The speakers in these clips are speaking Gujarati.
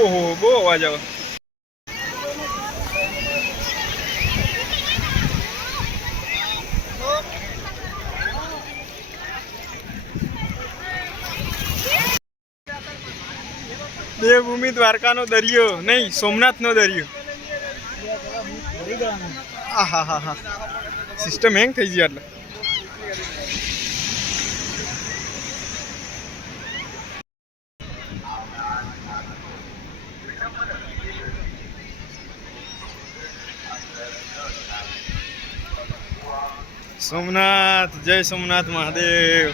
ઓહો બહુ અવાજ આવે। દેવભૂમિ દ્વારકાનો દરિયો નહીં, સોમનાથનો દરિયો। હા હા હા, સિસ્ટમ હેંગ થઈ ગઈ એટલે સોમનાથ, જય સોમનાથ મહાદેવ।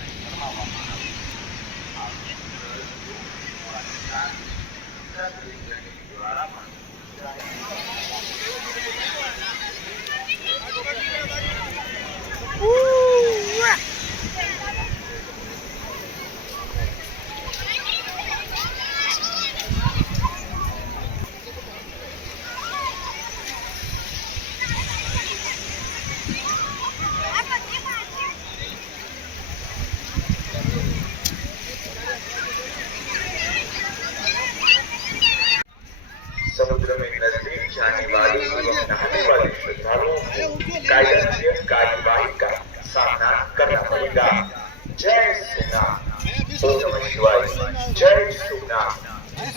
समुद्र में नजदीक जाने वाले एवं नहाने वाले श्रद्धालुओं को कायदेशीर कार्यवाही का सामना करना पड़ेगा। जय सोमनाथ। ओम नमः शिवाय। जय सोमनाथ।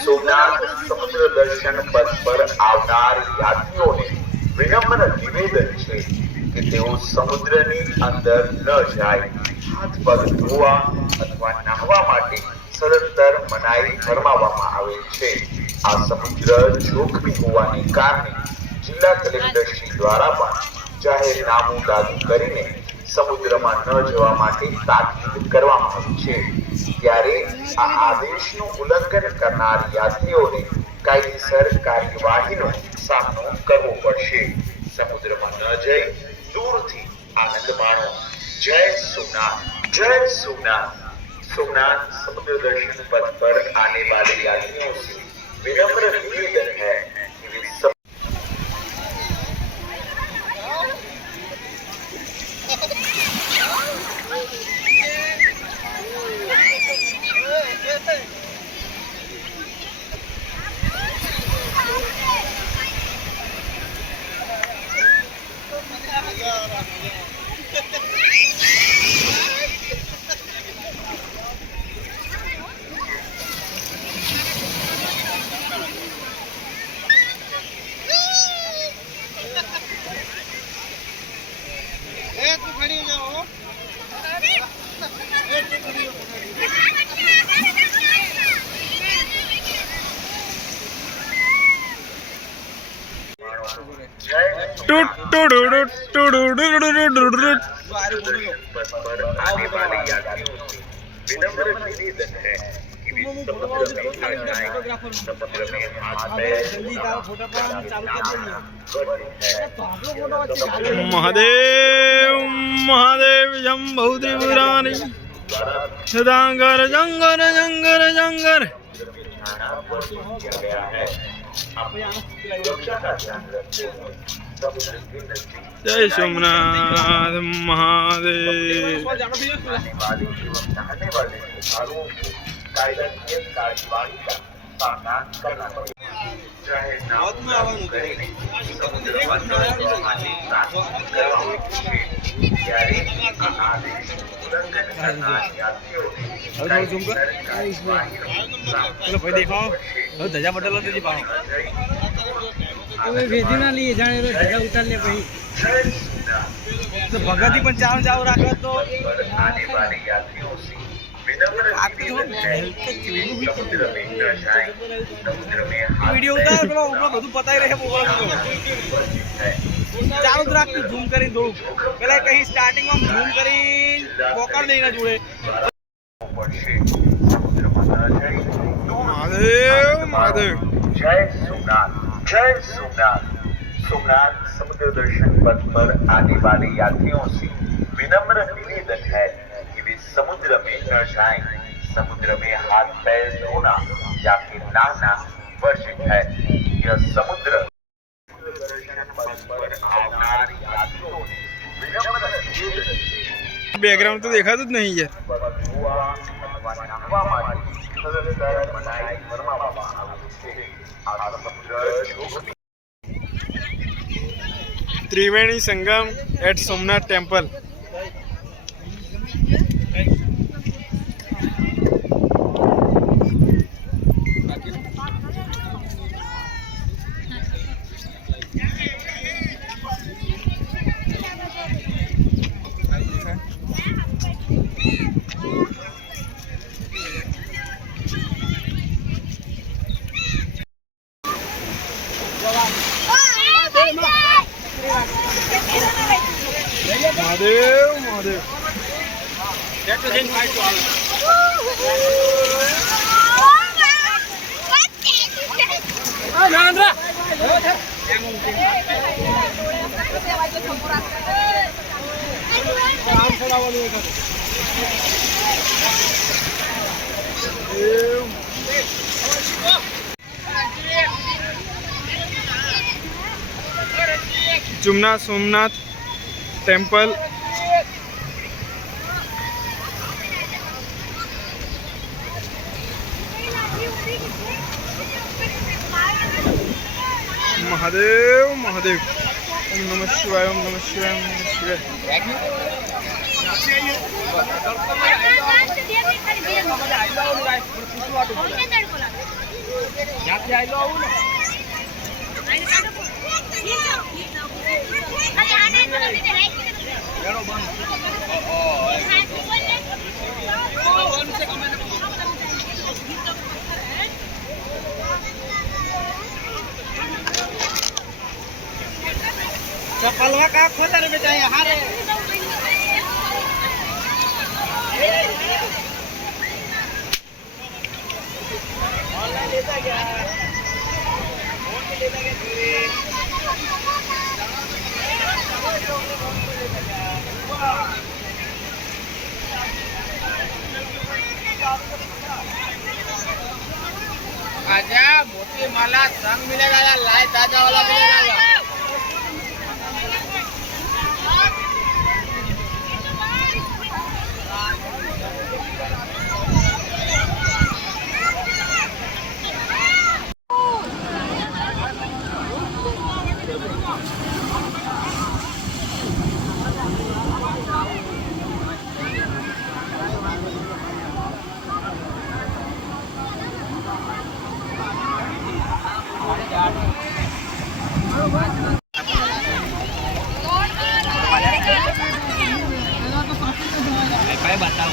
सोमनाथ समुद्र दर्शन पथ पर आवनार यात्रियोने विनम्र निवेदन છે કે તેઓ સમુદ્રની અંદર ન જાય। હાથ પગ ધોવા અથવા નહાવા માટે સદંતર મનાઈ ફરમાવવામાં આવે છે। આ સમુદ્ર જોખમી હોવાને કારણે જિલ્લા કલેક્ટરશ્રી દ્વારા પણ જાહેરનામું લાગુ કરીને સમુદ્રમાં ન જવા માટે તાકીદ કરવામાં આવી છે। ત્યારે આ આદેશનું ઉલ્લંઘન કરનાર યાત્રીઓને કાયદેસર કાર્યવાહીનો સામનો કરવો પડશે। સમુદ્રમાં ન જઈ દૂરથી આનંદ માણો। જય સોમનાથ। जय सोमनाथ। सोमनाथ समुद्र दर्शन पथ पर आने वाले यात्रियों से विनम्र निवेदन है कि वे सब आने वाले यात्रियों से विनम्र निवेदन है कि वे समुद्र में हाथ महादेव महादेव जम्बो त्रिपुरारी सदांगर जंगर जंगर जंगर। जय सोमनाथ महादेव। ધજા બદલો વેધી ના લઈએ જાણે ધજા ઉતાર લે પછી ભગતી પણ ચાવ ચાવ રાખે તો વિડીયો ઉતાર પેલો બધું પતાવી રહે ચાલુ જ રાખતું ઝૂમ કરીને થોડું પેલા કઈ સ્ટાર્ટિંગમાં ઝૂમ કરી પોકાર દઈને જોડે। महादेव महादेव। जय सोमनाथ। जय सोमनाथ। सोमनाथ समुद्र दर्शन पथ पर आने वाले यात्रियों से विनम्र निवेदन है कि वे समुद्र में न जाएं। समुद्र में हाथ पैर धोना या फिर नहाना वर्जित है। यह समुद्र दर्शन पथ पर आवनार यात्रियों ने विनम्र निवेदन है। बैकग्राउंड तो देखा तो नहीं यार। ધોવા અથવા નહાવા માટે સદંતર મનાઈ ફરમાવવામાં આવે છે। આ સમુદ્ર જોખમી ત્રિવેણી સંગમ એટ સોમનાથ ટેમ્પલ. મહાદેવ મહાદેવ. જુમના સોમનાથ ટેમ્પલ. મહાદેવ મહાદેવ. ઓમ નમઃ શિવાય ઓમ નમઃ શિવાય ઓમ નમઃ શિવાય. चपलवा का खोता रे बेटा यहाँ रे ऑनलाइन लेता क्या फोन पे लेता क्या आजा मोती माला संग मिलेगा या लाइट दादा वाला मिलेगा काय बताओ